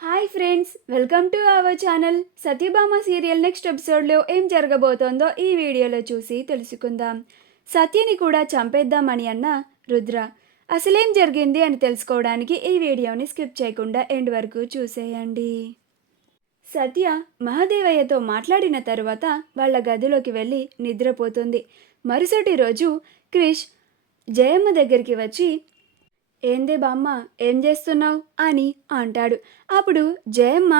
Hi friends, welcome to our channel. Satyabhama serial next ఎపిసోడ్లో ఏం జరగబోతోందో ఈ వీడియోలో చూసి తెలుసుకుందాం. సత్యని కూడా చంపేద్దామని అన్న రుద్ర. అసలేం జరిగింది అని తెలుసుకోవడానికి ఈ వీడియోని స్కిప్ చేయకుండా ఎండ్ వరకు చూసేయండి. సత్య మహాదేవయ్యతో మాట్లాడిన తరువాత వాళ్ళ గదిలోకి వెళ్ళి నిద్రపోతుంది. మరుసటి రోజు క్రిష్ జయమ్మ దగ్గరికి వచ్చి, ఏందే బామ్మ, ఏం చేస్తున్నావు అని అంటాడు. అప్పుడు జయమ్మ,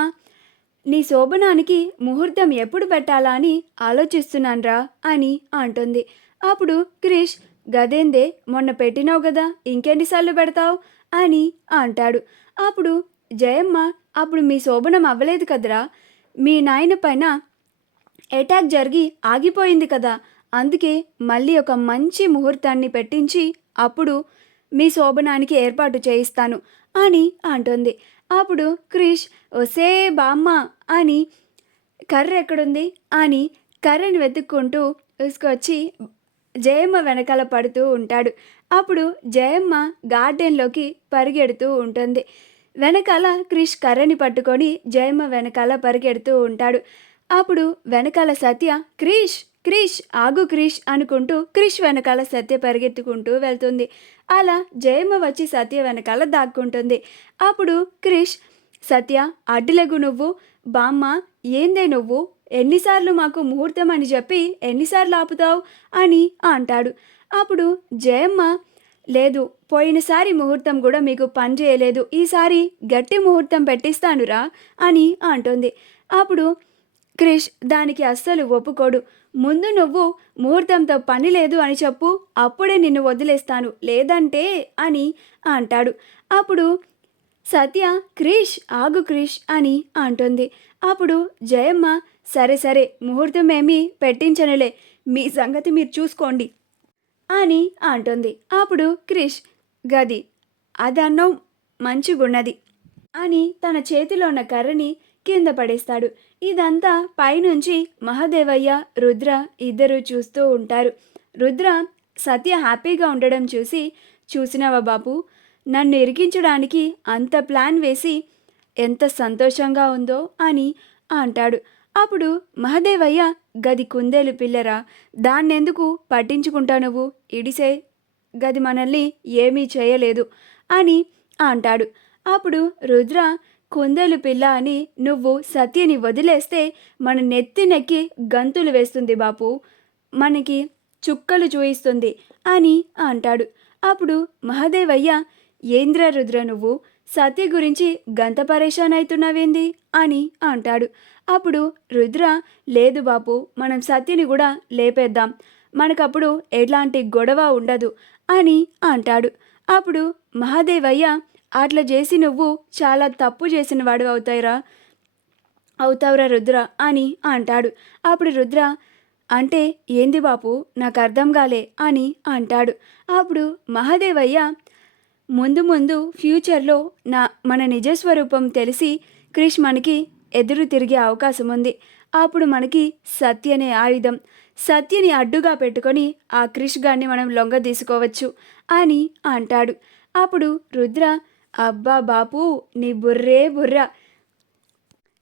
నీ శోభనానికి ముహూర్తం ఎప్పుడు పెట్టాలా అని ఆలోచిస్తున్నాన్రా అని అంటుంది. అప్పుడు క్రిష్, గదేందే, మొన్న పెట్టినావు కదా, ఇంకెన్నిసార్లు పెడతావు అని అంటాడు. అప్పుడు జయమ్మ, అప్పుడు మీ శోభనం అవ్వలేదు కదరా, మీ నాయన పైన అటాక్ జరిగి ఆగిపోయింది కదా, అందుకే మళ్ళీ ఒక మంచి ముహూర్తాన్ని పెట్టించి అప్పుడు మీ శోభనానికి ఏర్పాటు చేయిస్తాను అని అంటుంది. అప్పుడు క్రిష్, ఒసే బామ్మ అని, కర్ర ఎక్కడుంది అని కర్రని వెతుక్కుంటూ తీసుకొచ్చి జయమ్మ వెనకాల పడుతూ ఉంటాడు. అప్పుడు జయమ్మ గార్డెన్లోకి పరిగెడుతూ ఉంటుంది. వెనకాల క్రిష్ కర్రని పట్టుకొని జయమ్మ వెనకాల పరిగెడుతూ ఉంటాడు. అప్పుడు వెనకాల సత్య, క్రిష్ క్రిష్ ఆగు క్రిష్ అనుకుంటూ క్రిష్ వెనకాల సత్య పరిగెత్తుకుంటూ వెళ్తుంది. అలా జయమ్మ వచ్చి సత్య వెనకాల దాక్కుంటుంది. అప్పుడు క్రిష్, సత్య అడ్డులెగు నువ్వు, బామ్మ ఏందే నువ్వు, ఎన్నిసార్లు మాకు ముహూర్తం అని చెప్పి ఎన్నిసార్లు ఆపుతావు అని అంటాడు. అప్పుడు జయమ్మ, లేదు, పోయినసారి ముహూర్తం కూడా మీకు పని చేయలేదు, ఈసారి గట్టి ముహూర్తం పెట్టిస్తానురా అని అంటుంది. అప్పుడు క్రిష్ దానికి అస్సలు ఒప్పుకోడు. ముందు నువ్వు ముహూర్తంతో పని లేదు అని చెప్పు, అప్పుడే నిన్ను వదిలేస్తాను, లేదంటే అని అంటాడు. అప్పుడు సత్య, క్రిష్ ఆగు క్రిష్ అని అంటుంది. అప్పుడు జయమ్మ, సరే సరే, ముహూర్తం ఏమీ పెట్టించనులే, మీ సంగతి మీరు చూసుకోండి అని అంటుంది. అప్పుడు క్రిష్, గది అదన్నం మంచిగున్నది అని తన చేతిలో ఉన్న కర్రని కింద పడేస్తాడు. ఇదంతా పైనుంచి మహాదేవయ్య, రుద్ర ఇద్దరు చూస్తూ ఉంటారు. రుద్ర సత్య హ్యాపీగా ఉండడం చూసి, చూసినావా బాపు, నన్ను ఇరికించడానికి అంత ప్లాన్ వేసి ఎంత సంతోషంగా ఉందో అని అంటాడు. అప్పుడు మహాదేవయ్య, గది కుందేలు పిల్లరా, దాన్నెందుకు పట్టించుకుంటా నువ్వు, ఇడిసే, గది మనల్ని ఏమీ చేయలేదు అని అంటాడు. అప్పుడు రుద్ర, కుందేలు పిల్ల అని నువ్వు సత్యని వదిలేస్తే మన నెత్తి నెక్కి గంతులు వేస్తుంది బాపు, మనకి చుక్కలు చూయిస్తుంది అని అంటాడు. అప్పుడు మహాదేవయ్య, ఏంద్ర రుద్ర నువ్వు సత్య గురించి గంత పరేషాన్ అవుతున్నావేంది అని అంటాడు. అప్పుడు రుద్ర, లేదు బాపు, మనం సత్యని కూడా లేపేద్దాం, మనకప్పుడు ఎలాంటి గొడవ ఉండదు అని అంటాడు. అప్పుడు మహాదేవయ్య, అట్లా చేసి నువ్వు చాలా తప్పు చేసిన వాడు అవుతావురా రుద్ర అని అంటాడు. అప్పుడు రుద్ర, అంటే ఏంది బాపు, నాకు అర్థం కాలే అని అంటాడు. అప్పుడు మహాదేవయ్య, ముందు ముందు ఫ్యూచర్లో మన నిజస్వరూపం తెలిసి క్రిష్ మనకి ఎదురు తిరిగే అవకాశం ఉంది. అప్పుడు మనకి సత్యనే ఆయుధం, సత్యని అడ్డుగా పెట్టుకొని ఆ క్రిష్ గారిని మనం లొంగ తీసుకోవచ్చు అని అంటాడు. అప్పుడు రుద్ర, అబ్బా బాపు, నీ బుర్రే బుర్ర,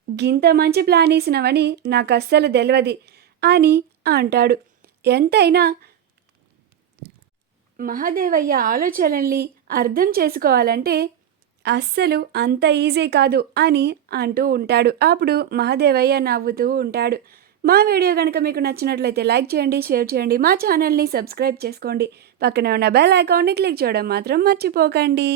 గింత మంచి ప్లాన్ వేసినవని నాకు అస్సలు తెలియదు అని అంటాడు. ఎంతైనా మహాదేవయ్య ఆలోచనల్ని అర్థం చేసుకోవాలంటే అస్సలు అంత ఈజీ కాదు అని అంటూ ఉంటాడు. అప్పుడు మహాదేవయ్య నవ్వుతూ ఉంటాడు. మా వీడియో కనుక మీకు నచ్చినట్లయితే లైక్ చేయండి, షేర్ చేయండి, మా ఛానల్ని సబ్స్క్రైబ్ చేసుకోండి, పక్కనే ఉన్న బెల్ ఐకాన్ని క్లిక్ చేయడం మాత్రం మర్చిపోకండి.